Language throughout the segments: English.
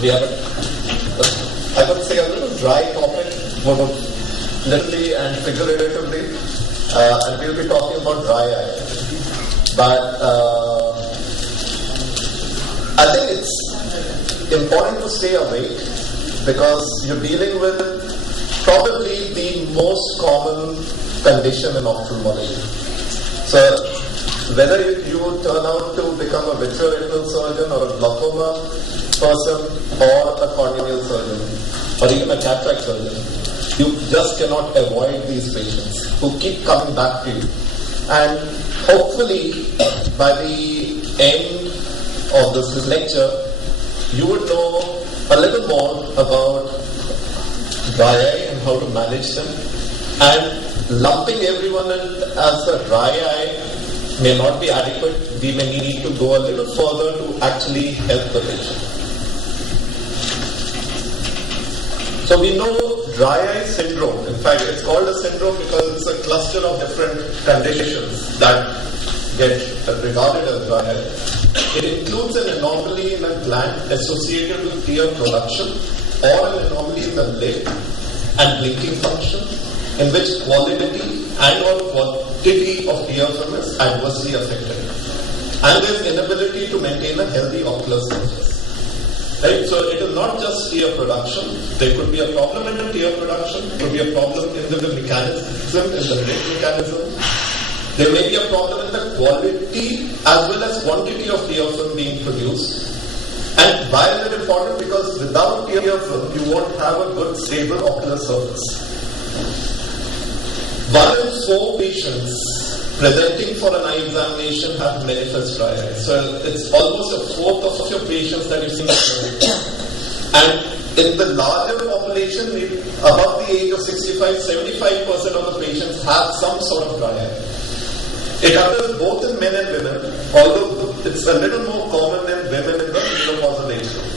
we have I would say a little dry topic, both literally and figuratively, and we'll be talking about dry eye. But I think it's important to stay awake because you're dealing with probably the most common condition in ophthalmology. So whether you turn out to become a vitreoretinal surgeon or a glaucoma person or a corneal surgeon or even a cataract surgeon, you just cannot avoid these patients who keep coming back to you. And hopefully by the end of this lecture, you would know a little more about dry eye and how to manage them. And lumping everyone in as a dry eye may not be adequate. We may need to go a little further to actually help the patient. So we know dry eye syndrome. In fact, it's called a syndrome because it's a cluster of different conditions that get regarded as dry eye. It includes an anomaly in a gland associated with tear production or an anomaly in the lid and blinking function in which quality and or quantity of tear film is adversely affected. And there is inability to maintain a healthy ocular surface. Right? So it is not just tear production. There could be a problem in the tear production. There could be a problem in the mechanism, in the lid mechanism. There may be a problem in the quality as well as quantity of tear film being produced. And why is it important? Because without tear film, you won't have a good stable ocular surface. 1 in 4 patients presenting for an eye examination have manifest dry eye. So it's almost a fourth of your patients that you see. And in the larger population, above the age of 65, 75% of the patients have some sort of dry eye. It occurs both in men and women, although it's a little more common in women in the menopausal age group.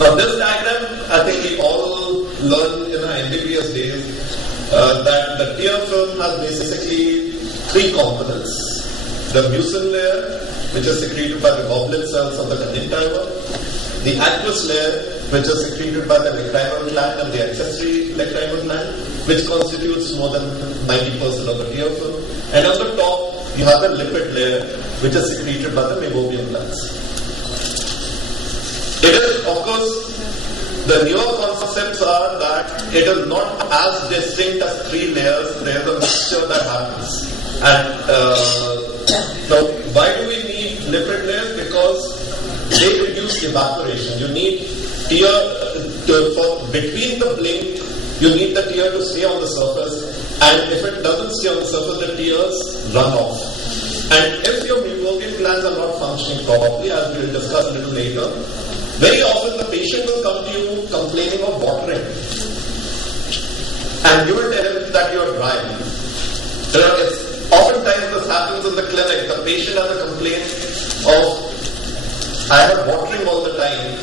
Now this diagram, I think we all learned in our MBBS days, that the tear film has basically 3 components. The mucin layer, which is secreted by the goblet cells of the conjunctiva, the aqueous layer, which is secreted by the lacrimal gland and the accessory lacrimal gland, which constitutes more than 90% of the tear film, and on the top you have the lipid layer, which is secreted by the Meibomian glands. It is, of course, the newer concepts are that it is not as distinct as 3 layers. There is a mixture that happens. And now, why do we need lipid layers? Because they reduce evaporation. You need tear between the blink. You need the tear to stay on the surface. And if it doesn't stay on the surface, the tears run off. And if your Meibomian glands are not functioning properly, as we will discuss a little later, very often the patient will come to you complaining of watering. And you will tell him that you are dry. Oftentimes this happens in the clinic. The patient has a complaint of, I have watering all the time.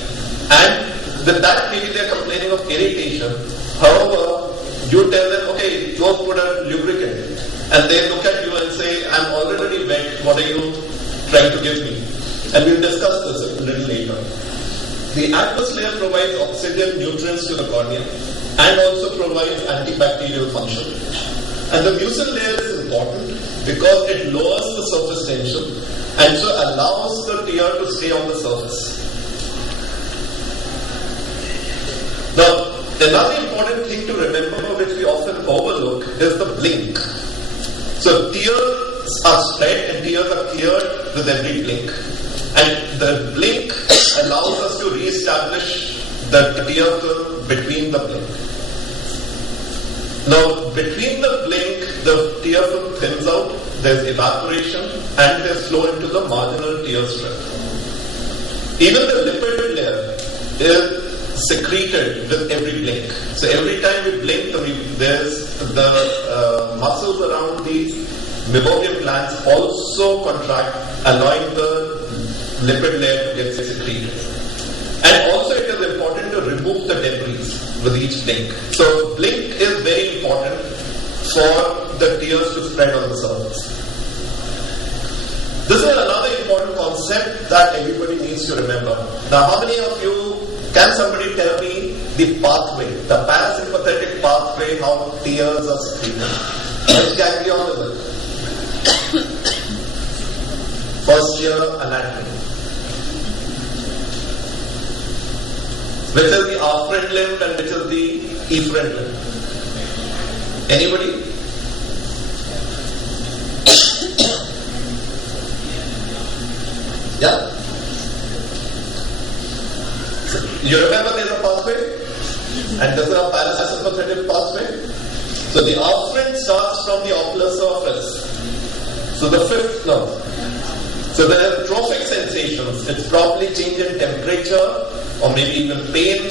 And with that maybe they are complaining of irritation. However, you tell them, okay, go put a lubricant. And they look at you and say, I'm already wet, what are you trying to give me? And we'll discuss this a little later. The aqueous layer provides oxygen, nutrients to the cornea and also provides antibacterial function. And the mucin layer is important because it lowers the surface tension and so allows the tear to stay on the surface. Now, another important thing to remember, which we often overlook, is the blink. So tears are spread and tears are cleared with every blink. And the blink allows us to re-establish the tear film between the blink. Now, between the blink, the tear film thins out, there's evaporation, and there's flow into the marginal tear strip. Even the lipid layer is secreted with every blink. So every time we blink, there's the muscles around the Meibomian glands also contract, allowing the lipid layer to get secreted. And also it is important to remove the debris with each blink. So blink is very important for the tears to spread on the surface. This is another important important concept that everybody needs to remember. Now, how many of you, can somebody tell me the pathway, the parasympathetic pathway, how tears are secreted? Which ganglion is it? First year anatomy. Which is the afferent limb and which is the efferent limb? Anybody? Yeah? You remember there's a pathway? And there's a parasympathetic pathway? So the afferent starts from the ocular surface. So the fifth nerve. So the neurotrophic sensations, it's probably change in temperature or maybe even pain,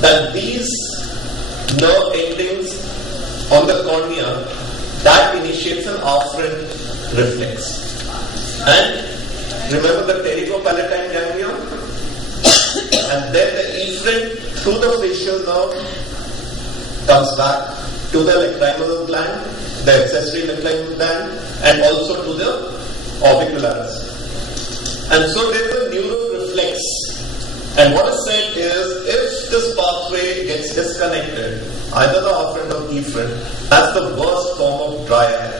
that these nerve endings on the cornea, that initiates an afferent reflex. And remember the pterygopalatine ganglion? And then the efferent through the facial nerve comes back to the lacrimal gland, the accessory lacrimal gland, and also to the orbicularis. And so there is a neuroreflex. And what is said is, if this pathway gets disconnected, either the afferent or efferent, that's the worst form of dry eye.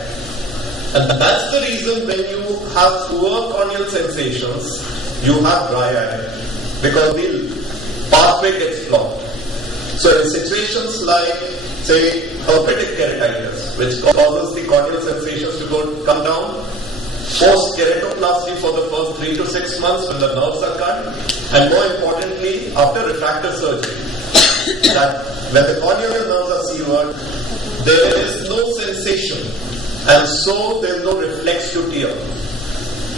And that's the reason when you have poor corneal sensations, you have dry eye. Because the pathway gets blocked. So in situations like, say, herpetic keratitis, which causes the corneal sensations to come down, post-keratoplasty for the first 3 to 6 months when the nerves are cut, and more importantly, after refractive surgery, that when the corneal nerves are severed, there is no sensation, and so there is no reflex to tear.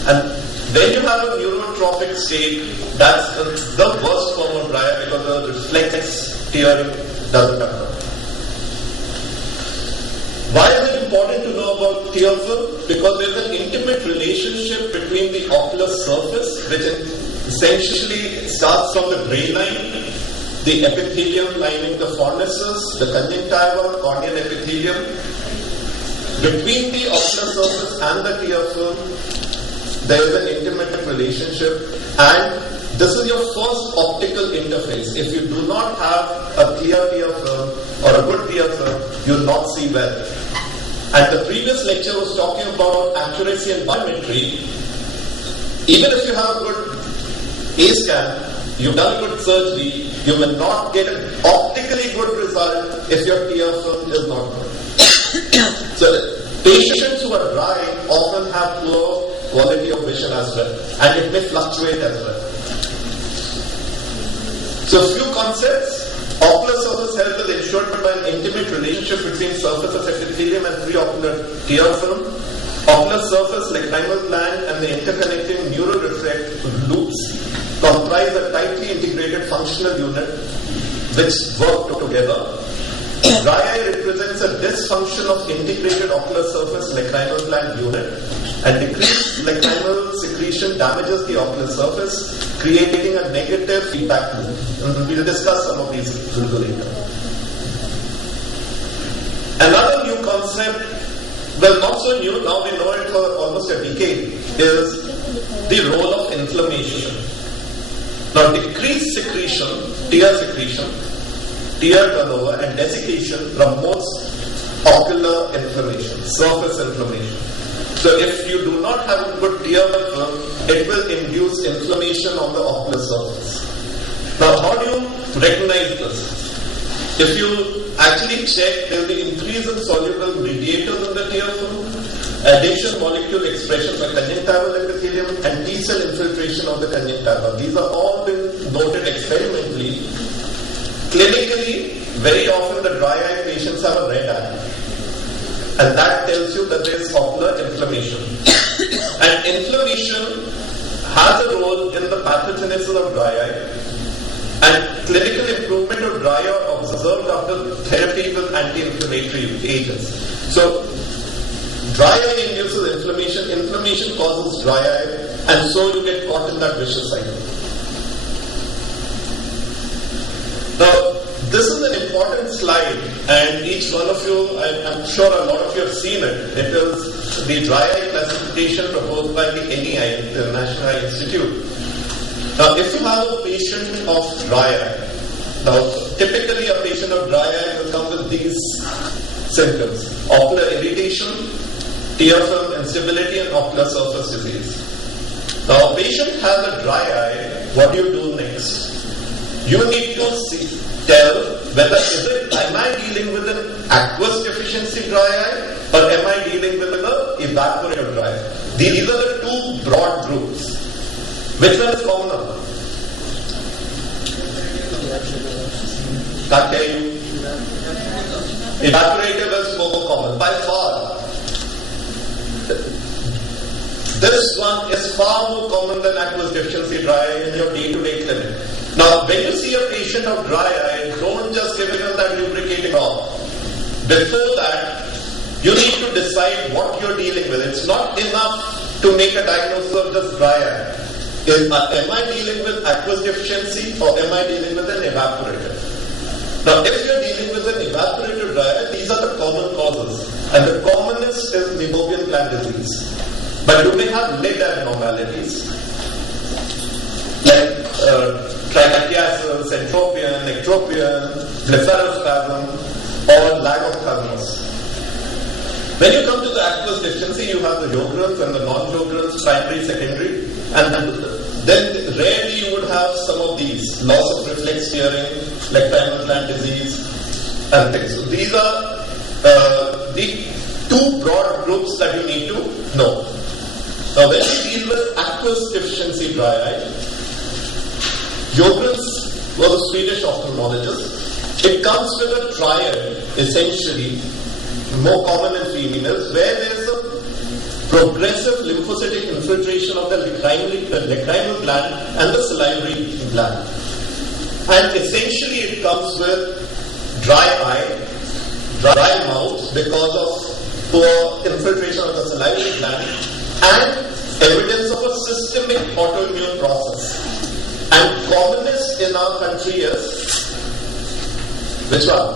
And when you have a neurotrophic state, that's the worst form of dry eye because the reflex tearing doesn't occur. Why is it important to know about tear film? Because there is an intimate relationship between the ocular surface, which essentially starts from the gray line, the epithelium lining the fornices, the conjunctiva, corneal epithelium. Between the ocular surface and the tear film, there is an intimate relationship, and this is your first optical interface. If you do not have a clear tear film or a good tear film, you will not see well. And the previous lecture was talking about accuracy and biometry. Even if you have a good A scan, you've done a good surgery, you will not get an optically good result if your tear film is not good. So patients who are dry often have poor quality of vision as well, and it may fluctuate as well. So a few concepts. Ocular surface health is ensured by an intimate relationship between surface of epithelium and preocular tear film. Ocular surface, lacrimal gland, and the interconnecting neuroreflex loops comprise a tightly integrated functional unit which work together. Dry eye represents a dysfunction of integrated ocular surface lacrimal gland unit, and decreased lacrimal secretion damages the ocular surface, creating a negative feedback loop. And we'll discuss some of these a little later. Another new concept, well, not so new, now we know it for almost a decade, is the role of inflammation. Now, decreased secretion, tear turnover, and desiccation promotes ocular inflammation, surface inflammation. So if you do not have a good tear film, it will induce inflammation on the ocular surface. Now, how do you recognize this? If you actually check, there will be increase in soluble mediators in the tear film, adhesion molecule expression by conjunctival epithelium, and T-cell infiltration of the conjunctiva. These are all been noted experimentally. Clinically, very often the dry eye patients have a red eye, and that tells you that there is ocular inflammation. And inflammation has a role in the pathogenesis of dry eye, and clinical improvement of dry eye observed after therapy with anti-inflammatory agents. So, dry eye induces inflammation, inflammation causes dry eye, and so you get caught in that vicious cycle. Now, this is an important this slide, and each one of you, I'm sure a lot of you have seen it. It is the dry eye classification proposed by the NEI, the National Eye Institute. Now, if you have a patient of dry eye, now typically a patient of dry eye will come with these symptoms: ocular irritation, tear film instability, and ocular surface disease. Now, a patient has a dry eye. What do you do next? You need to tell whether am I dealing with an aqueous deficiency dry eye or am I dealing with an evaporative dry eye. These are the two broad groups. Which one is commoner? Can't hear you. Evaporative is more common by far. This one is far more common than aqueous deficiency dry eye in your day-to-day clinic. Now, when you see a patient of dry eye, don't just give him that lubricating oil. Before that, you need to decide what you're dealing with. It's not enough to make a diagnosis of just dry eye. Am I dealing with aqueous deficiency or am I dealing with an evaporative? Now, if you're dealing with an evaporative dry eye, these are the common causes. And the commonest is Meibomian gland disease. But you may have lid abnormalities like trichiasis, entropion, ectropion, blepharospasm, or lack of thalamus. When you come to the aqueous deficiency, you have the Sjogrens and the non-Sjogrens, primary, secondary, and then rarely you would have some of these, loss of reflex hearing, like pineal gland disease, and things. So these are the two broad groups that you need to know. Now, when we deal with aqueous deficiency dry eye, Sjogren's was a Swedish ophthalmologist. It comes with a triad, essentially, more common in females, where there is a progressive lymphocytic infiltration of the lacrimal gland and the salivary gland. And essentially it comes with dry eye, dry mouth because of poor infiltration of the salivary gland, and evidence of a systemic autoimmune process. And commonest in our country is, which one?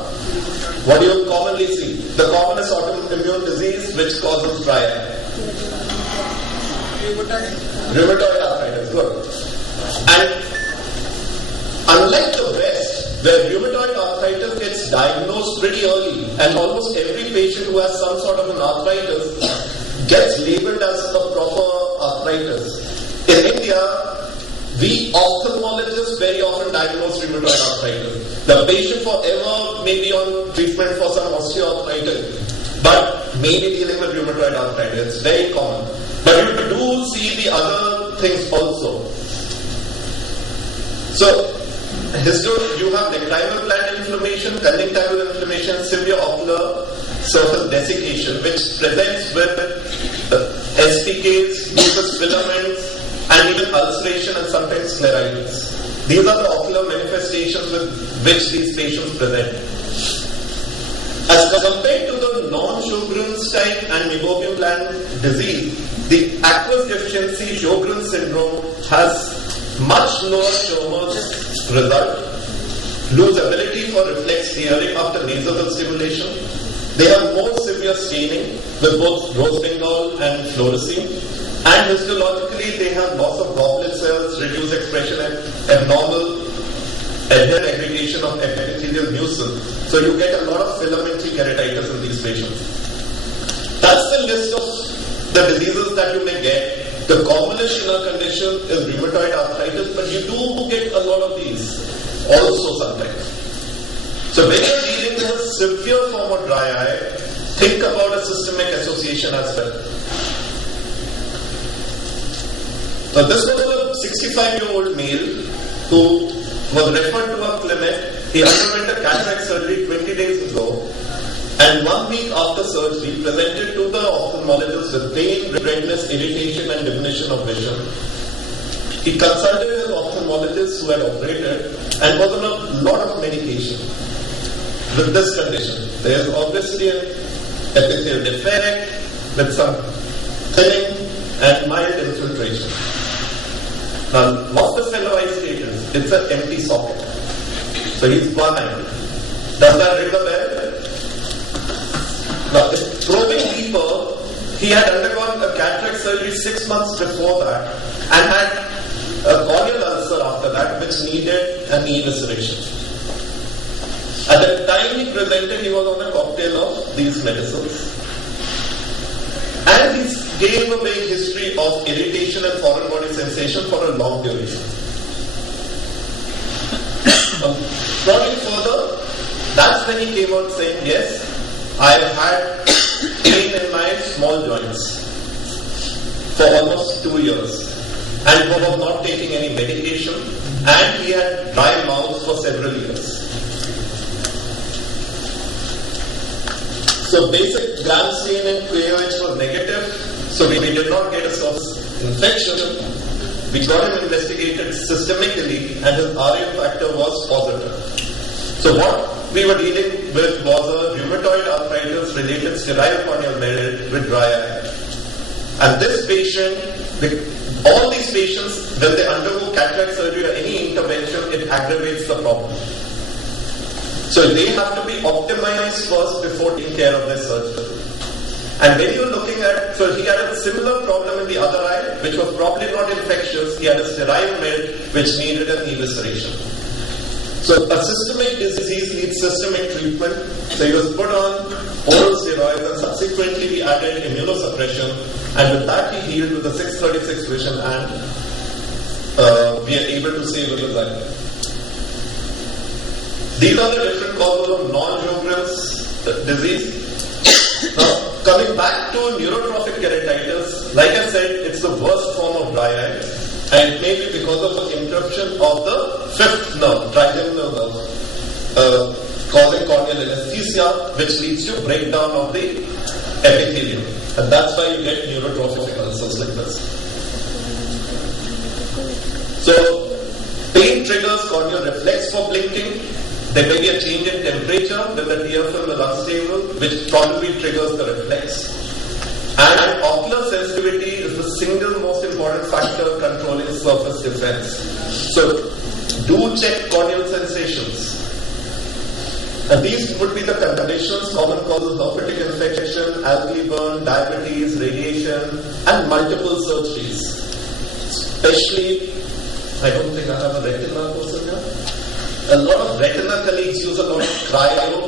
What do you commonly see? The commonest autoimmune disease which causes dry eye. Rheumatoid arthritis, good. And unlike the West, where rheumatoid arthritis gets diagnosed pretty early, and almost every patient who has some sort of an arthritis gets labeled as a proper arthritis. In India, we ophthalmologists very often diagnose rheumatoid arthritis. The patient forever may be on treatment for some osteoarthritis, but may be dealing with rheumatoid arthritis. It's very common. But you do see the other things also. So, you have lacrimal gland inflammation, conjunctival inflammation, severe ocular surface desiccation, which presents with SPKs, mucous filaments, and even ulceration and sometimes scleritis. These are the ocular manifestations with which these patients present. As compared to the non-Sjogren's type and Meibomian gland disease, the aqueous deficiency Sjogren's syndrome has much lower Schirmer's result, lose ability for reflex hearing after nasal stimulation. They have more severe staining with both rose bengal and fluorescein. And histologically, they have loss of goblet cells, reduced expression and abnormal adherent aggregation of epithelial mucin. So you get a lot of filamentary keratitis in these patients. That's the list of the diseases that you may get. The commonest in our condition is rheumatoid arthritis, but you do get a lot of these also sometimes. So when you're dealing with a severe form of dry eye, think about a systemic association as well. So this was a 65-year-old male who was referred to a clinic. He underwent a cataract surgery 20 days ago, and 1 week after surgery presented to the ophthalmologist with pain, redness, irritation and diminution of vision. He consulted his ophthalmologist who had operated and was on a lot of medication with this condition. There is obviously an epithelial defect with some thinning and mild infiltration. Now, what's the fellow eye status? It's an empty socket. So he's one-eyed. Does that ring a bell? Now, probing deeper, he had undergone a cataract surgery 6 months before that and had a corneal ulcer after that which needed a knee evisceration. At the time he presented, he was on a cocktail of these medicines. And he gave a big history of irritation and foreign body sensation for a long duration. Going further, that's when he came out saying, yes, I have had pain in my small joints for almost 2 years and was not taking any medication, and he had dry mouth for several years. So basic gland stain and QAOH was negative, so we did not get a surface infection. We got him investigated systemically and his RA factor was positive. So what we were dealing with was a rheumatoid arthritis related sterile corneal merit with dry eye. And this patient, all these patients, when they undergo cataract surgery or any intervention, it aggravates the problem. So they have to be optimized first before taking care of their surgery. And when you're looking at, so he had a similar problem in the other eye, which was probably not infectious. He had a sterile melt which needed an evisceration. So a systemic disease needs systemic treatment. So he was put on oral steroids and subsequently we added immunosuppression, and with that he healed with a 636 vision and we are able to save his eye. These are the different causes of non-Sjogren's disease. Now, coming back to neurotrophic keratitis, like I said, it's the worst form of dry eye, and it may be because of an interruption of the fifth nerve, trigeminal nerve, causing corneal anesthesia, which leads to breakdown of the epithelium, and that's why you get neurotrophic ulcers like this. So, pain triggers corneal reflex for blinking. There may be a change in temperature when the tear film is unstable, which probably triggers the reflex. And ocular sensitivity is the single most important factor controlling surface defense. So, do check corneal sensations. And these would be the conditions, common causes of optic infection, algae burn, diabetes, radiation, and multiple surgeries. Especially, I don't think I have a retina person here. A lot of retina colleagues use a lot of cryo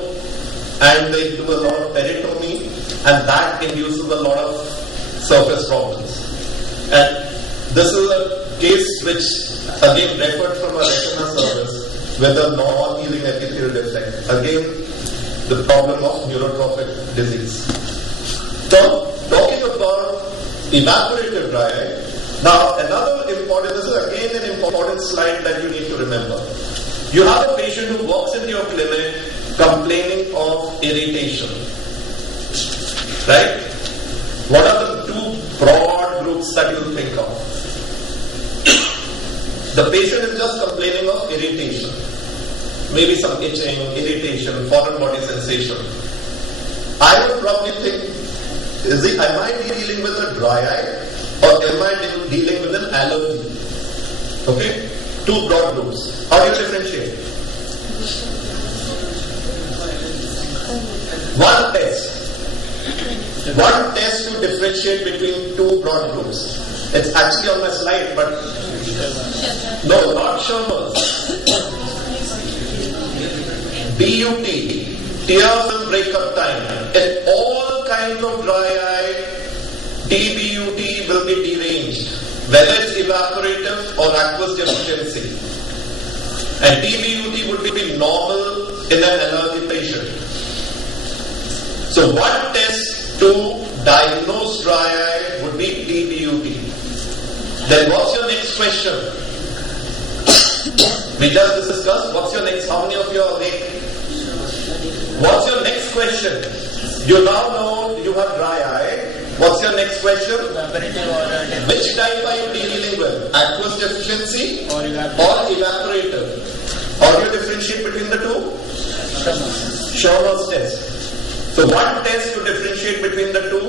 and they do a lot of peritomy, and that induces a lot of surface problems. And this is a case which again referred from a retina service with a non-healing epithelial defect. Again, the problem of neurotrophic disease. So, talking about evaporative dry eye. Now, another important, this is again an important slide that you need to remember. You have a patient who walks into your clinic complaining of irritation, right? What are the two broad groups that you think of? The patient is just complaining of irritation. Maybe some itching, irritation, foreign body sensation. I would probably think, am I dealing with a dry eye or am I dealing with an allergy? Okay? Two broad groups. How do you differentiate? One test to differentiate between two broad groups. It's actually on my slide, but no, not Sherman's. DUT, tear film breakup time. In all kinds of dry eye, TBUT will be deranged, whether it's evaporative or aqueous deficiency. And TBUT would be normal in an allergy patient. So one test to diagnose dry eye would be TBUT. Then what's your next question? We just discussed, what's your next, how many of you are awake? What's your next question? You now know you have dry eye. What's your next question? Which type are you dealing with? Aqueous deficiency or evaporative? Or you differentiate between the two? Sherman's test. So one test to differentiate between the two?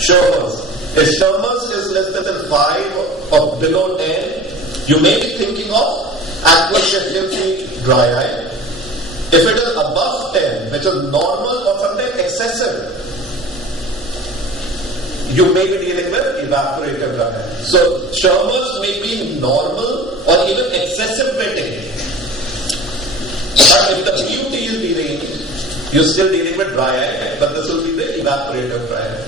Sherman's. If Sherman's is less than 5 or below 10, you may be thinking of aqueous deficiency dry eye. If it is above which is normal or sometimes excessive, you may be dealing with evaporative dry eye. So Schirmer's may be normal or even excessive wetting. But if the PUT is deranged, you're still dealing with dry eye, but this will be the evaporative dry eye.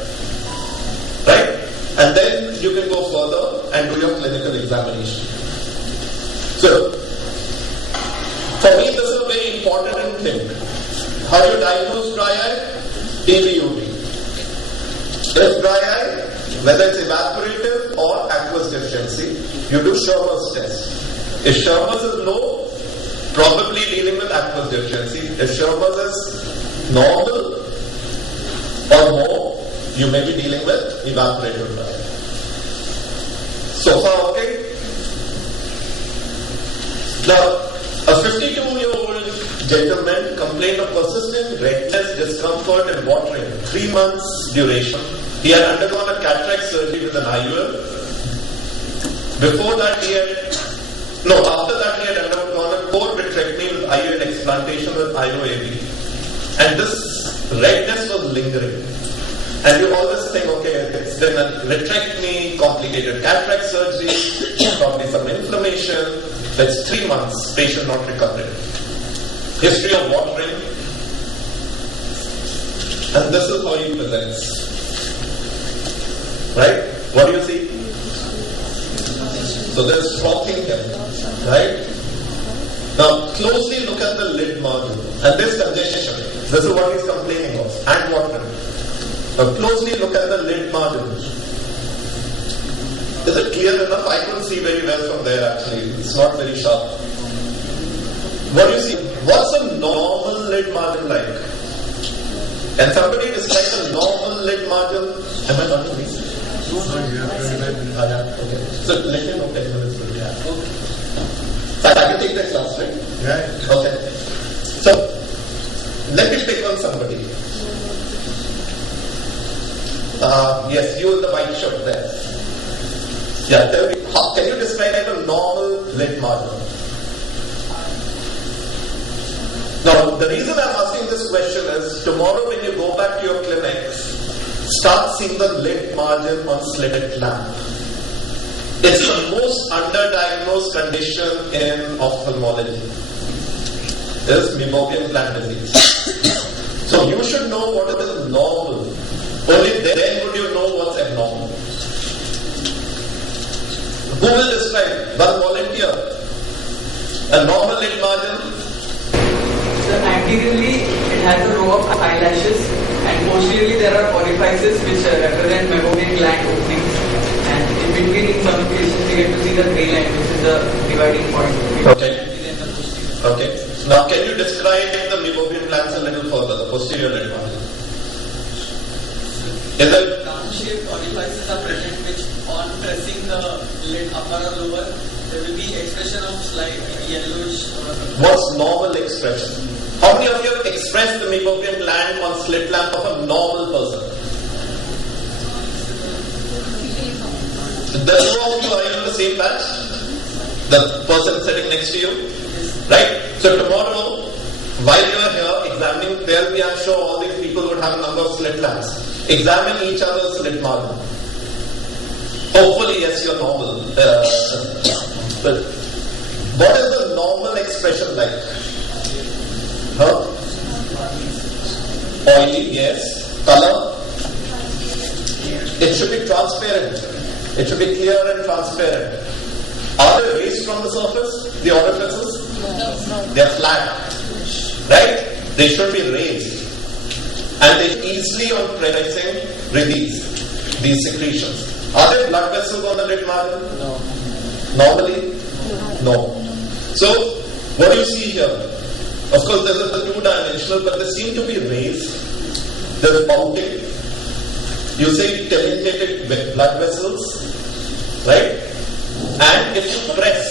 Right? And then you can go further and do your clinical examination. So, for me, this is a very important thing. How you diagnose dry eye? TBUT. If dry eye, whether it's evaporative or aqueous deficiency, you do Schirmer's test. If Schirmer's is low, probably dealing with aqueous deficiency. If Schirmer's is normal or more, you may be dealing with evaporative dry eye. So far, okay? Now, a 52-year-old gentleman complained of persistent redness, discomfort and watering, 3 months duration. He had undergone a cataract surgery with an IUL. After that he had undergone a core vitrectomy with IUL explantation with IOAB. And this redness was lingering. And you always think, okay, it's been a vitrectomy, complicated cataract surgery, probably some inflammation. That's 3 months, patient not recovering. History of watering. And this is how he presents. Right? What do you see? So there's frothing here. Right? Now closely look at the lid margin. And this congestion. This is what he's complaining of. And watering. Now closely look at the lid margin. Is it clear enough? I couldn't see very well from there actually. It's not very sharp. What do you see? What's a normal lid margin like? Can somebody describe a normal lid margin? Am I not doing this? Okay. So let me know 10 minutes will be okay. So I can take that class, right? Yeah. Okay. So let me pick on somebody. Yes, you in the white shirt there. Yeah, tell me, can you describe a normal lid margin? Now, the reason I'm asking this question is, tomorrow when you go back to your clinics, start seeing the lid margin on slitted lamp. It's the most underdiagnosed condition in ophthalmology. It is Meibomian gland disease. So you should know what is normal. Only then would you know what's abnormal. Who will describe? One volunteer. A normal lid margin. So anteriorly, it has a row of eyelashes, and posteriorly there are orifices which represent Meibomian gland openings. And in between, in some cases, you get to see the grey line, which is the dividing point. Okay. Okay. Now, can you describe the Meibomian glands a little further, the posterior lid margin? Is it? Round-shaped orifices are present, which on pressing the lid upper or lower, there will be expression of slight yellowish. What's normal expression? How many of you have expressed the Meibomian gland on slit lamp of a normal person? The two of you are in the same batch? The person sitting next to you? Right? So tomorrow, while you are here examining, there will be, I'm sure all these people would have a number of slit lamps. Examine each other's slit margin. Hopefully, yes, you're normal. But what is the normal expression like? Huh? Oily, yes. Color? It should be transparent. It should be clear and transparent. Are they raised from the surface? The orifices? No. They are flat. Right? They should be raised. And they easily on pressing release these secretions. Are there blood vessels on the lid margin? No. Normally? No. So, what do you see here? Of course, this is the two-dimensional, but they seem to be raised. There's pouting. You say telangiectatic blood vessels, right? And if you press,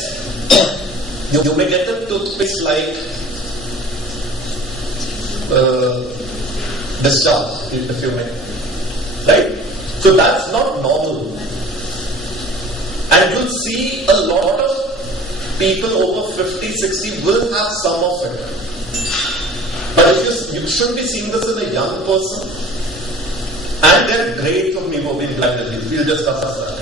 you may get a toothpaste-like discharge, if you may. Right? So that's not normal. And you'll see a lot of people over 50, 60 will have some of it. But But you should be seeing this in a young person. And there are grades of Meibomian gland disease. We'll discuss that.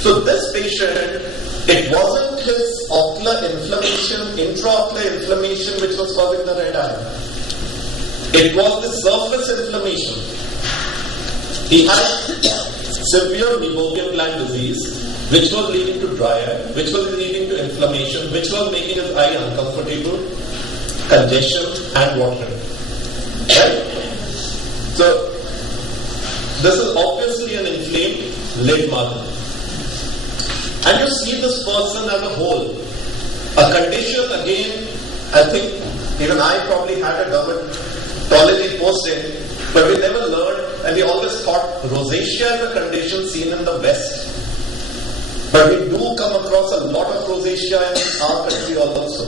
So this patient, it wasn't his ocular inflammation, intraocular inflammation which was causing the red eye. It was the surface inflammation. He had severe Meibomian gland disease which was leading to dry eye, which was leading to inflammation, which was making his eye uncomfortable, congestion and watering. Right? So this is obviously an inflamed lid margin. And you see this person as a whole. A condition, again, I think even I probably had a dermatology posting, but we never learned, and we always thought rosacea is a condition seen in the West. But we do come across a lot of rosacea in our country also.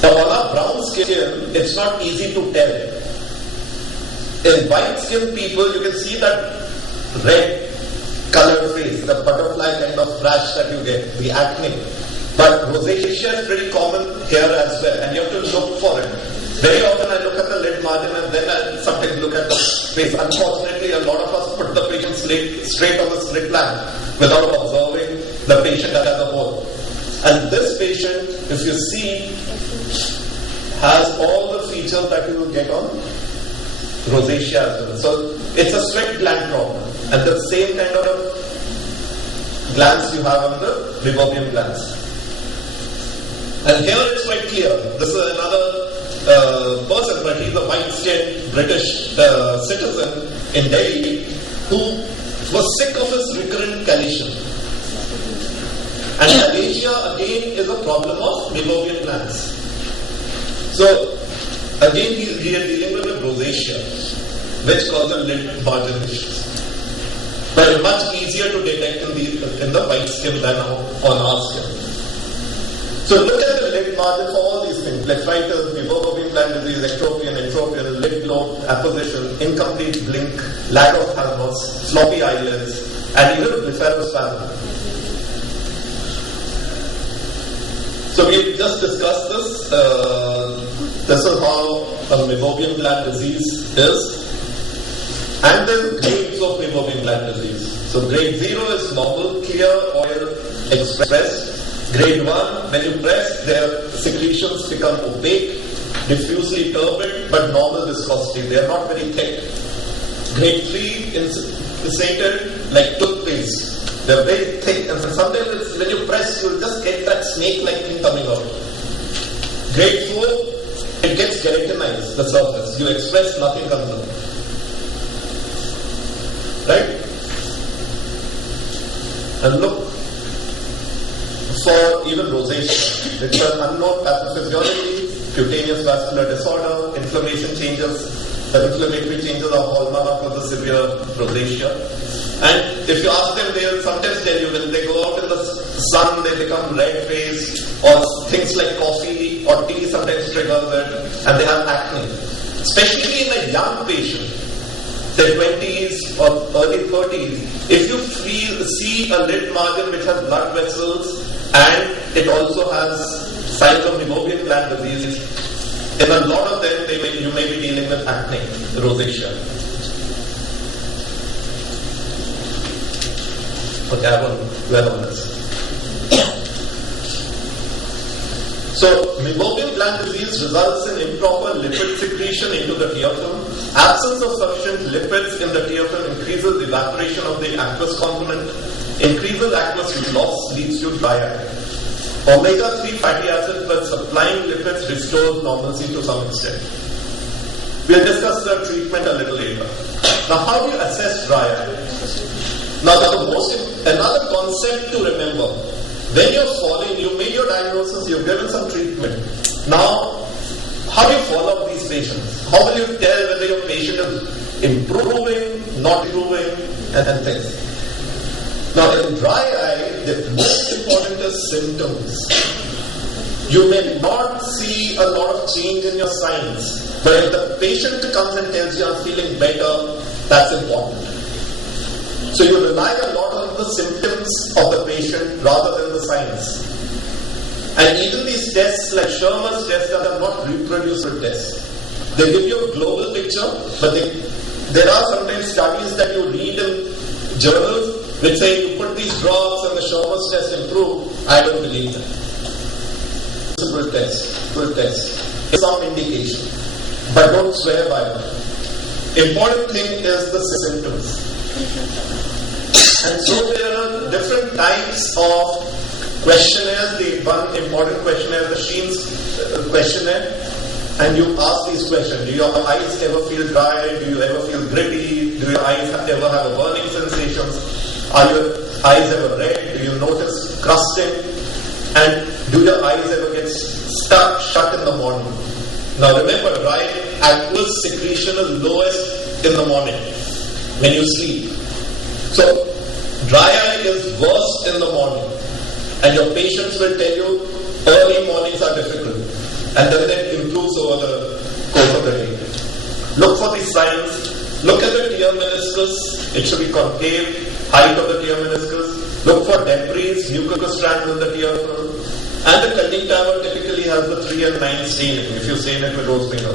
So on our brown skin, it's not easy to tell. In white-skinned people, you can see that red colored face, the butterfly kind of rash that you get, the acne. But rosacea is pretty common here as well, and you have to look for it. Very often I look at the lid margin and then I sometimes look at the face. Unfortunately, a lot of us put the patient straight on the slit lamp without observing the patient as a whole. And this patient, if you see, has all the features that you will get on rosacea as well. So it's a sweat gland problem, and the same kind of glands you have on the Meibomian glands. And here it's quite clear. This is another person, but he's a white-skinned British citizen in Delhi who was sick of his recurrent chalation. And chalation again is a problem of Meibomian glands. So again, we are dealing with rosacea, which causes lid margin issues. But it's much easier to detect in the white skin than on our skin. So look at the lid margin for all these things: blepharitis, Meibomian gland disease, ectropion, entropion, lid globe, apposition, incomplete blink, lack of thalamus, floppy eyelids, and even blepharospasm. So we just discussed this. This is how a Meibomian gland disease is. And then grades of Meibomian gland disease. So grade 0 is normal, clear, oil expressed. Grade 1, when you press, their secretions become opaque, diffusely turbid, but normal viscosity. They are not very thick. Grade 3 insinuated like toothpaste. They are very thick, and sometimes when you press, you will just get that snake-like thing coming out. Grade 4, it gets keratinized, the surface. You express, nothing comes out. Right? And look for even rosacea. It's an unknown pathophysiology, cutaneous vascular disorder, inflammation changes. The inflammatory changes are hallmark of the severe rosacea. And if you ask them, they will sometimes tell you when they go out in the sun, they become red-faced, or things like coffee or tea sometimes triggers it, and they have acne. Especially in a young patient, say 20s or early 30s, if you see a lid margin which has blood vessels and it also has signs of Meibomian gland disease, in a lot of them you may be dealing with acne, rosacea. Okay, I won't dwell on this. So, Meibomian gland disease results in improper lipid secretion into the tear film. Absence of sufficient lipids in the tear film increases evaporation of the aqueous component, increases aqueous loss, leads to dry eye. Omega-3 fatty acid plus supplying lipids restores normalcy to some extent. We'll discuss the treatment a little later. Now, how do you assess dry eye? Now, another concept to remember: when you're following, you made your diagnosis, you've given some treatment. Now, how do you follow up these patients? How will you tell whether your patient is improving, not improving, and things? Now, in dry eye, the most important is symptoms. You may not see a lot of change in your signs, but if the patient comes and tells you, I'm feeling better, that's important. So you rely a lot on the symptoms of the patient rather than the signs. And even these tests like Sherman's test are not reproducible tests. They give you a global picture, but there are sometimes studies that you read in journals which say you put these drops and the Schirmer's test improve. I don't believe that. It's a good test. It's some indication, but don't swear by it. Important thing is the symptoms. And so there are different types of questionnaires. The one important questionnaire, the Sheen's questionnaire, and you ask these questions. Do your eyes ever feel dry? Do you ever feel gritty? Do your eyes ever have a burning sensations? Are your eyes ever red? Do you notice crusting? And do your eyes ever get stuck shut in the morning? Now remember, dry aqueous secretion is lowest in the morning when you sleep. So dry eye is worst in the morning, and your patients will tell you early mornings are difficult, and then it improves over the course of the day. Look for these signs. Look at the tear meniscus. It should be concave, height of the tear meniscus. Look for debris, mucous strands in the tear film. And the conjunctiva typically has the 3 and 9 staining, if you stain it with rose finger.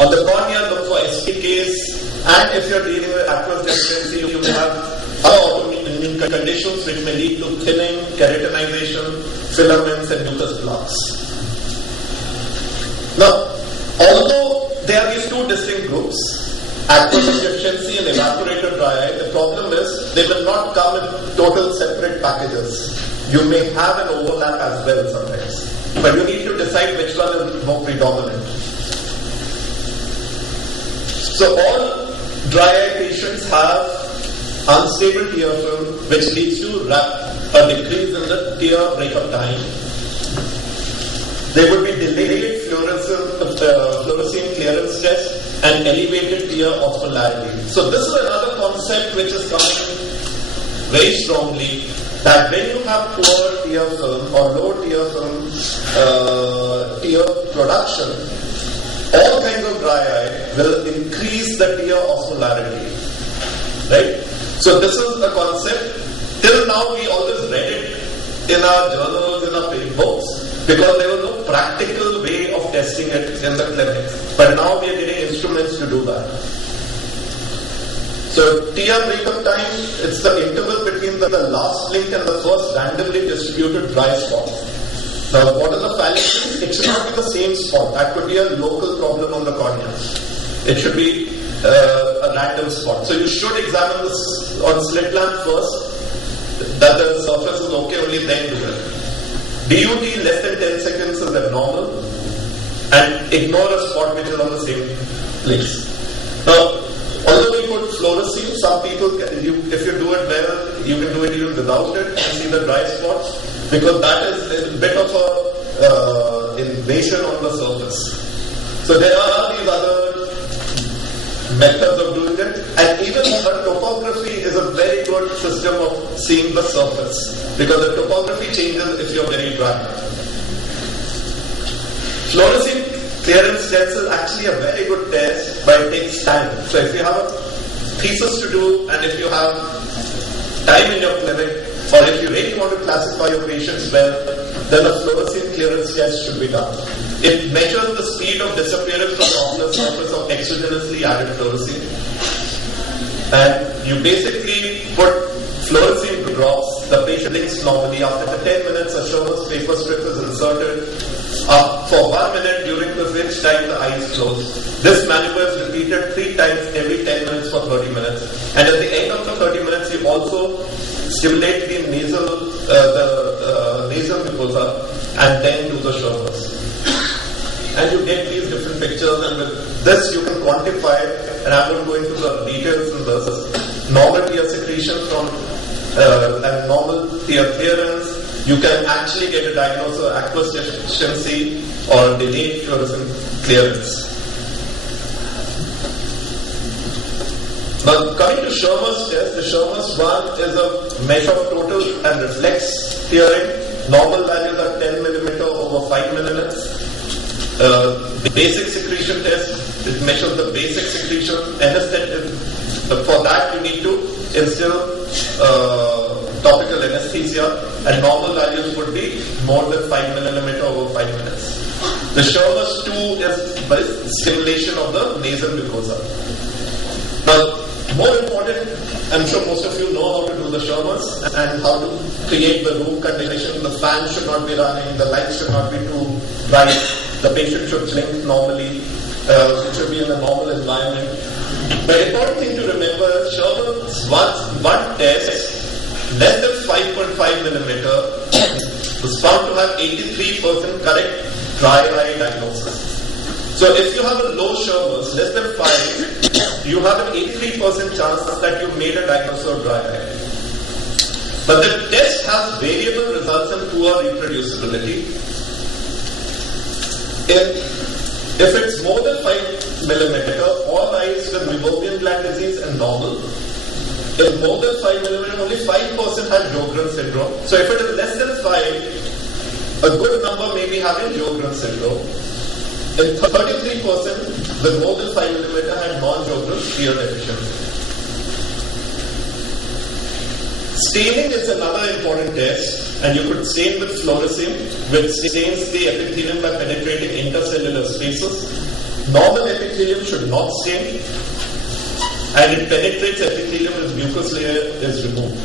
On the cornea, look for SPKs. And if you're dealing with aqueous deficiency, you may have other autoimmune conditions which may lead to thinning, keratinization, filaments, and mucus plaques. Now, although there are these two distinct groups, aqueous deficiency and evaporated dry eye, the problem is they will not come in total separate packages. You may have an overlap as well sometimes, but you need to decide which one is more predominant. So all dry eye patients have unstable tear film, which leads to a decrease in the tear breakup time. There would be delayed fluorescein clearance test and elevated tear osmolarity. So this is another concept which is coming very strongly, that when you have poor tear film or low tear film tear production, all kinds of dry eye will increase the tear osmolarity. Right? So this is a concept. Till now we always read it in our journals, in our books, because there was no practical way of testing it in the clinic. But now we are getting instruments to do that. So tear breakup time, it's the interval between the last blink and the first randomly distributed dry spot. Now what is the fallacy? It should not be the same spot. That could be a local problem on the cornea. It should be a random spot. So you should examine this on slit lamp first, that the surface is okay, only then do it. DUT less than 10 seconds is abnormal, and ignore a spot which is on the same place. Now, although we put fluorescein, some people, if you do it well, you can do it even without it and see the dry spots, because that is a bit of a invasion on the surface. So there are these other methods of doing it, and even a topography is a very good system of seeing the surface, because the topography changes if you're very dry. Fluorescein clearance test is actually a very good test, but it takes time. So if you have a thesis to do, and if you have time in your clinic, or if you really want to classify your patients well, then a fluorescein clearance test should be done. It measures the speed of disappearance from the ocular surface of exogenously added fluorescein. And you basically put fluorescein drops, the patient blinks normally. After 10 minutes, a Schirmer's paper strip is inserted for 1 minute, during which time the eye is closed. This maneuver is repeated 3 times every 10 minutes for 30 minutes. And at the end of the 30 minutes, you also stimulate the nasal mucosa and then do the Schirmer's. And you get these different pictures, and with this you can quantify, and I won't go into the details in this, normal tear secretion from and normal tear clearance. You can actually get a diagnosis of aqueous deficiency or delayed fluorescent clearance. Now coming to Schirmer's test, the Schirmer's one is a measure of total and reflex tearing. Normal values are 10 mm over 5 milliliters. The basic secretion test, it measures the basic secretion. Anesthetic, for that you need to instill topical anesthesia, and normal values would be more than 5 mm over 5 minutes. The Schirmer's 2 is stimulation of the nasal mucosa. Now, more important, I'm sure most of you know how to do the Shermans and how to create the room condition. The fan should not be running, the light should not be too bright, the patient should blink normally, it should be in a normal environment. The important thing to remember is Sherman's one test, less than 5.5 millimeter, was found to have 83% correct dry eye diagnosis. So if you have a low Sherman's, less than 5, you have an 83% chance that you made a diagnosis of dry eye. But the test has variable results and poor reproducibility. If it's more than 5 millimeter, all eyes with Meibomian gland disease and normal. If more than 5 millimeter, only 5% have Sjogren syndrome. So if it is less than 5, a good number may be having Sjogren syndrome. In 33%, with more than 5 millimeter had non-Sjogren tear deficiency. Staining is another important test, and you could stain with fluorescein, which stains the epithelium by penetrating intercellular spaces. Normal epithelium should not stain, and it penetrates epithelium as mucous layer is removed.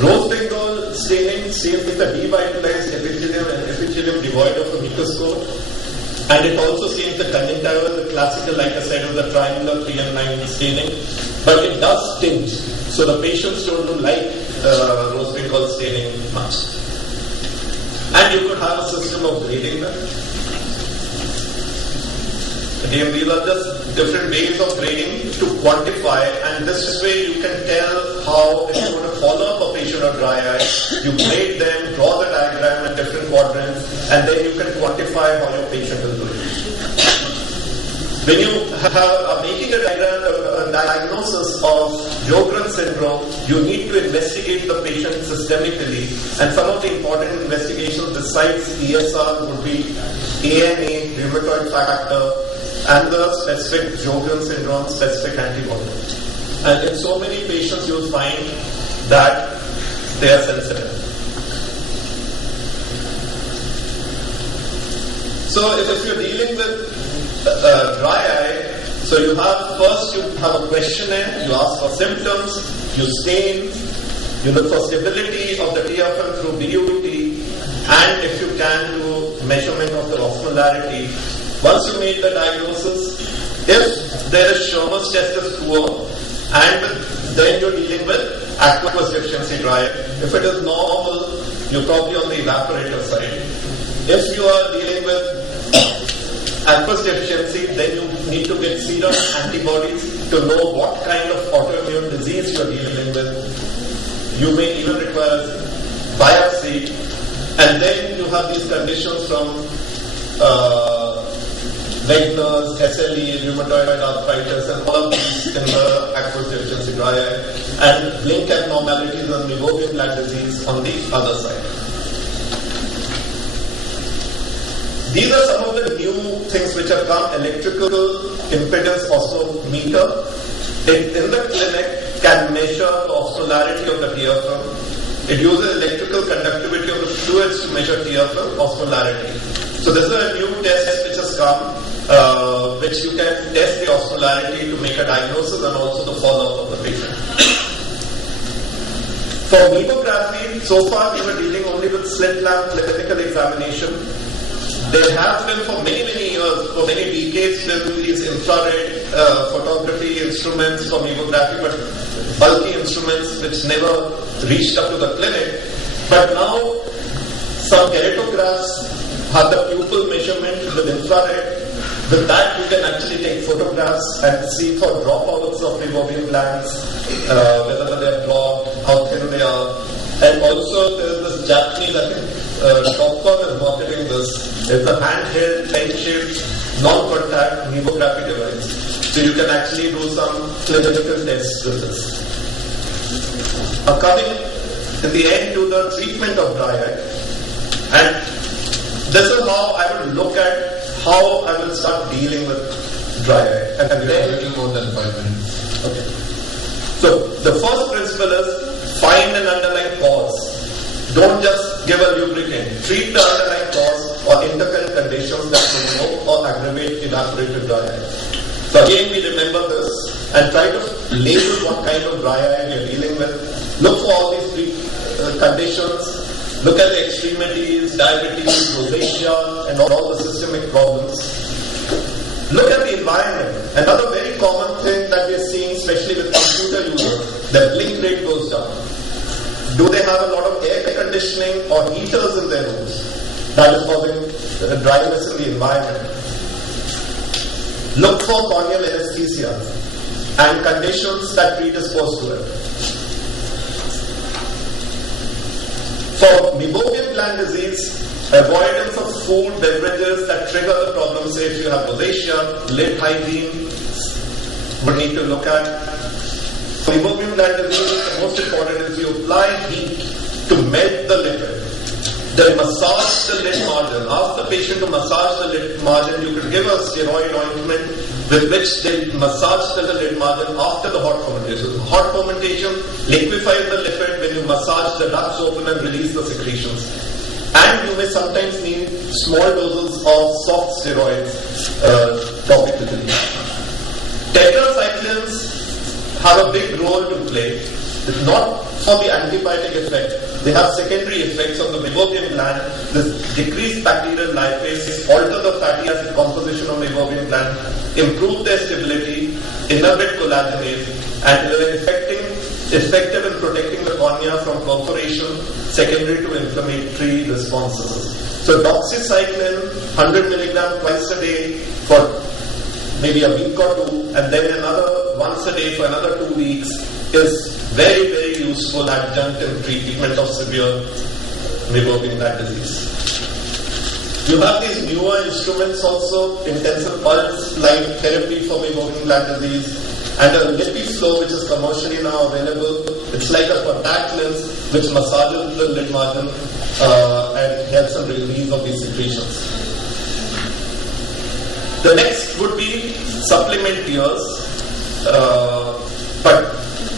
Rose Bengal staining stains with a devitalized epithelium and epithelium devoid of a mucus coat. And it also stains the conjunctiva, the classical, like I said, of the triangular 3 and 9 staining. But it does tinge. So the patients don't like rose Bengal staining much. And you could have a system of grading that. Again, these are just different ways of grading to quantify, and this way you can tell how, if you want to follow up a patient of dry eye, you grade them, draw the diagram in different quadrants, and then you can quantify how your patient is doing. When you are making a diagnosis of Sjogren syndrome, you need to investigate the patient systemically, and some of the important investigations besides ESR would be ANA, rheumatoid factor, and the specific Sjogren syndrome specific antibody. And in so many patients, you will find that they are sensitive. So if you're dealing with dry eye, so you have a questionnaire, you ask for symptoms, you stain, you look for stability of the tear film through BUT, and if you can do measurement of the osmolarity. Once you make the diagnosis, if there is Sherman's test is poor, and then you're dealing with aqueous deficiency dry eye. If it is normal, you're probably on the evaporator side. If you are dealing with aqueous deficiency, then you need to get serum antibodies to know what kind of autoimmune disease you are dealing with. You may even require biopsy, and then you have these conditions from Wegener's, SLE, rheumatoid arthritis, and all of these in the aqueous deficiency dry eye, and blink abnormalities and Meibomian gland disease on the other side. These are some of the new things which have come: electrical impedance osmometer. It in the clinic can measure the osmolarity of the tear film. It uses electrical conductivity of the fluids to measure tear film osmolarity. So this is a new test which has come, which you can test the osmolarity to make a diagnosis and also the follow-up of the patient. For Meibography, so far we were dealing only with slit lamp clinical examination. There have been for many years, for many decades, these infrared photography instruments for Meibography, but bulky instruments which never reached up to the clinic. But now some keratographs have the pupil measurement with infrared. With that, you can actually take photographs and see for dropouts of Meibomian glands, whether they are blocked, how thin they are. And also, there is this Japanese, I think, Shopcon is marketing this. It's a handheld, pen-shaped, non-contact Meibography device. So you can actually do some clinical tests with this. Coming in the end to the treatment of dry eye. And this is how I would look at how I will start dealing with dry eye. And then, a little more than 5 minutes. Okay. So the first principle is find an underlying cause. don't just give a lubricant. Treat the underlying cause or intercurrent conditions that provoke or aggravate evaporative dry eye. So again, we remember this and try to label what kind of dry eye we are dealing with. Look for all these three conditions. Look at the extremities, diabetes, rosacea, and all the systemic problems. Look at the environment. Another very common thing that we are seeing, especially with computer users, their blink rate goes down. Do they have a lot of air conditioning or heaters in their rooms? That is causing dryness in the environment. Look for corneal anesthesia and conditions that predispose to it. For Meibomian gland disease, avoidance of food, beverages that trigger the problem, say if you have rosacea, lid hygiene, we need to look at. Meibomian gland disease, the most important is you apply heat to melt the lipid. Then massage the lid margin. Ask the patient to massage the lid margin. You could give a steroid ointment with which they massage the lid margin after the hot fermentation. Hot fermentation liquefies the lipid. When you massage, the ducts open and release the secretions. And you may sometimes need small doses of soft steroids topically. Tetracyclines have a big role to play, not for the antibiotic effect. They have secondary effects on the Meibomian gland. This decreased bacterial lipase, alter the fatty acid composition of Meibomian gland, improve their stability, inhibit collagenase, and are effective in protecting the cornea from perforation, secondary to inflammatory responses. So doxycycline, 100 milligram twice a day for maybe a week or two, and then another once a day for another 2 weeks is very, very useful adjunct in treatment of severe Meibomian gland disease. You have these newer instruments also, intensive pulse light therapy for Meibomian gland disease, and a LipiFlow which is commercially now available. It's like a contact lens which massages the lid margin and helps in release of these secretions. The next would be supplement tears, but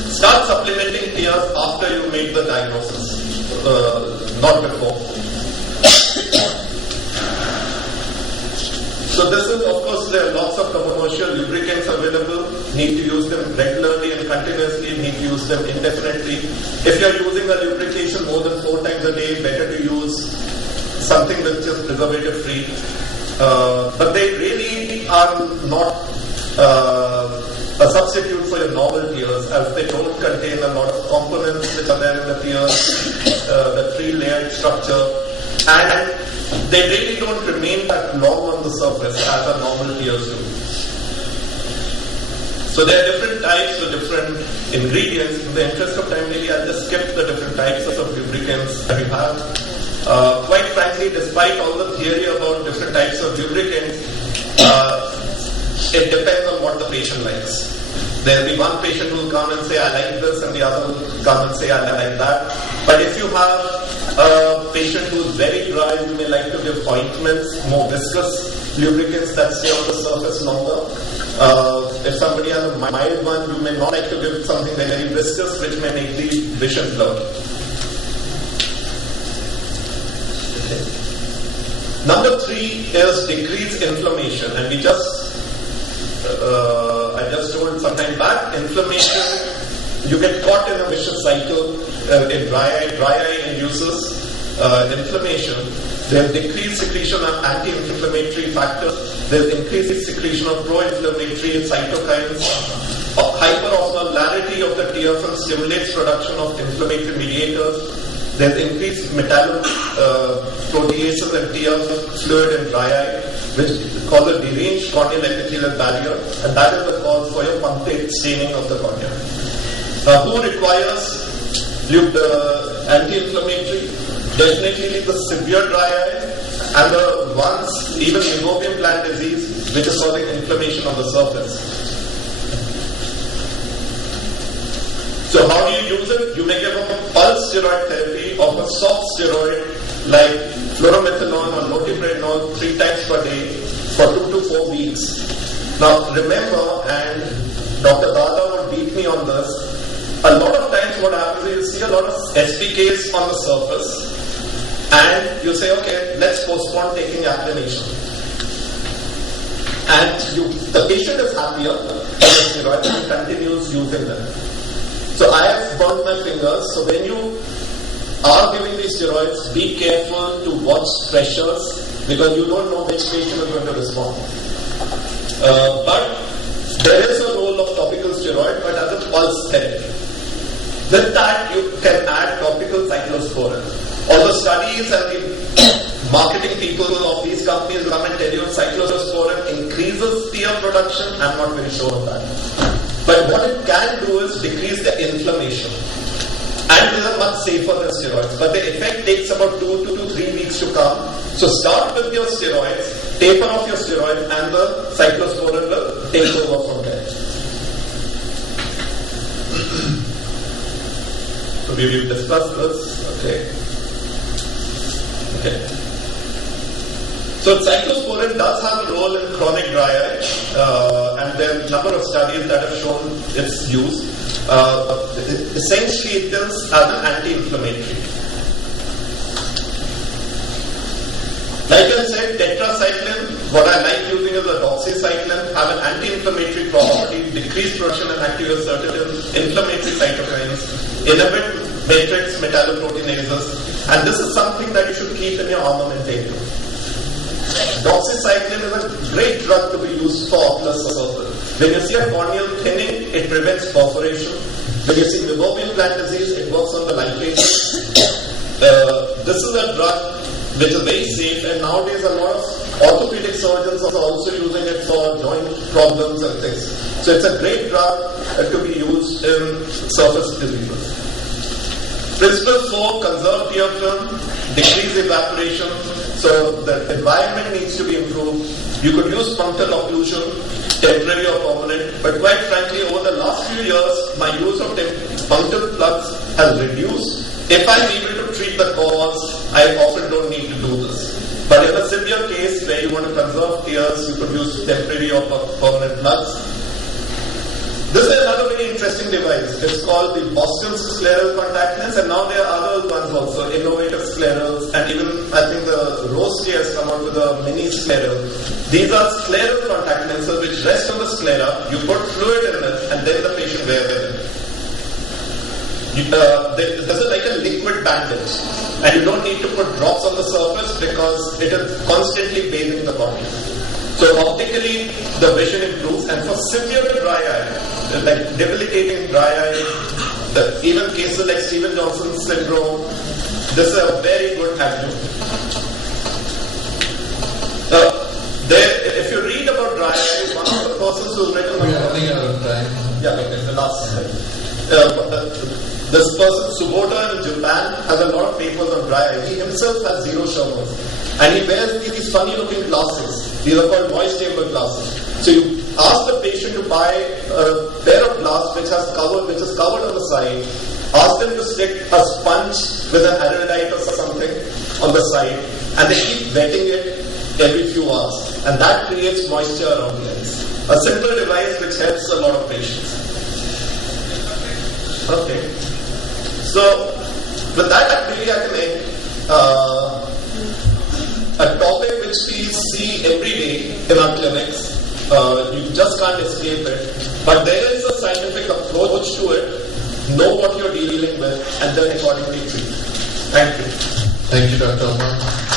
start supplementing tears after you make the diagnosis, not before. So this is, of course, there are lots of commercial lubricants available. Need to use them regularly and continuously, need to use them indefinitely. If you are using a lubrication more than 4 times a day, better to use something which is preservative free. But they really are not a substitute for your normal tears, as they don't contain a lot of components which are there in the tears, the 3-layered structure, and they really don't remain that long on the surface as a normal tears do. So there are different types with different ingredients. In the interest of time, maybe I'll just skip the different types of lubricants that we have. Quite frankly, despite all the theory about different types of lubricants, it depends on what the patient likes. There will be one patient who will come and say, I like this, and the other will come and say, I like that. But if you have a patient who is very dry, you may like to give ointments, more viscous lubricants that stay on the surface longer. If somebody has a mild one, you may not like to give something very viscous, which may make the vision blurred. Okay. Number 3 is decreased inflammation, and we just I just told some time back, inflammation, you get caught in a vicious cycle. In dry eye induces inflammation. There's decreased secretion of anti-inflammatory factors. There's increased secretion of pro-inflammatory cytokines. Hyperosmolarity of the tear film stimulates production of inflammatory mediators. There's increased metalloproteases and tear fluid in dry eye, which cause a deranged corneal epithelial barrier, and that is the cause for your punctate staining of the cornea. Who requires anti-inflammatory? Definitely the severe dry eye and the ones, even Meibomian gland disease, which is causing inflammation on the surface. So how do you use it? You may give a pulse steroid therapy or a soft steroid like fluoromethanol or loteprednol 3 times per day for 2 to 4 weeks. Now remember, and Dr. Dada would beat me on this, a lot of times what happens is you see a lot of SPKs on the surface and you say, okay, let's postpone taking applanation. And the patient is happier with the steroids and continues using them. So I have burnt my fingers. So when you are giving these steroids, be careful to watch pressures because you don't know which patient is going to respond. But there is a role of topical steroid, but as a pulse therapy. With that, you can add topical cyclosporine. All the studies and the marketing people of these companies come and tell you cyclosporine increases tear production. I'm not very sure of that. But what it can do is decrease the inflammation. And these are much safer than steroids. But the effect takes about 2 to 3 weeks to come. So start with your steroids, taper off your steroids, and the cyclosporine will take over from there. So we will discuss this. Okay. So cyclosporine does have a role in chronic dry eye, and there are a number of studies that have shown its use. Essentially, it is as an anti-inflammatory. Like I said, tetracycline, what I like using is a doxycycline, have an anti-inflammatory property, decrease production and activate certain inflammatory cytokines, inhibit matrix metalloproteinases, and this is something that you should keep in your armamentarium. Doxycycline is a great drug to be used for ocular surgery. When you see a corneal thinning, it prevents perforation. When you see Meibomian gland disease, it works on the lipase. This is a drug which is very safe, and nowadays a lot of orthopedic surgeons are also using it for joint problems and things. So it's a great drug to be used in surface diseases. Principle 4, conserve tear film, decrease evaporation. So the environment needs to be improved. You could use punctal occlusion, temporary or permanent, but quite frankly, over the last few years, my use of punctal plugs has reduced. If I'm able to treat the cause, I often don't need to do this. But in a severe case where you want to conserve tears, you could use temporary or permanent plugs. This is another very interesting device. It's called the Boston scleral contact lens, and now there are other ones also, innovative sclerals, and even I think the Rosacea has come out with a mini scleral. These are scleral contact lenses which rest on the sclera. You put fluid in it, and then the patient wears it. This is like a liquid bandage, and you don't need to put drops on the surface because it is constantly bathing the body. So optically, the vision improves, and for severe dry eye, like debilitating dry eye, even cases like Stevens-Johnson syndrome, this is a very good avenue. If you read about dry eye, one of the persons who's written about... We are running out of time. Yeah, okay, the last slide. This person, Subota in Japan, has a lot of papers on dry eye. He himself has zero Sjogren. And he wears these funny looking glasses. These are called moist chamber glasses. So you ask the patient to buy a pair of glasses which is covered on the side. Ask them to stick a sponge with an iodide or something on the side, and they keep wetting it every few hours. And that creates moisture around the lens. A simple device which helps a lot of patients. Okay. So, with that, really I can end. A topic which we see every day in our clinics. You just can't escape it. But there is a scientific approach to it. Know what you're dealing with and then accordingly treat. Thank you. Thank you, Dr. Umag.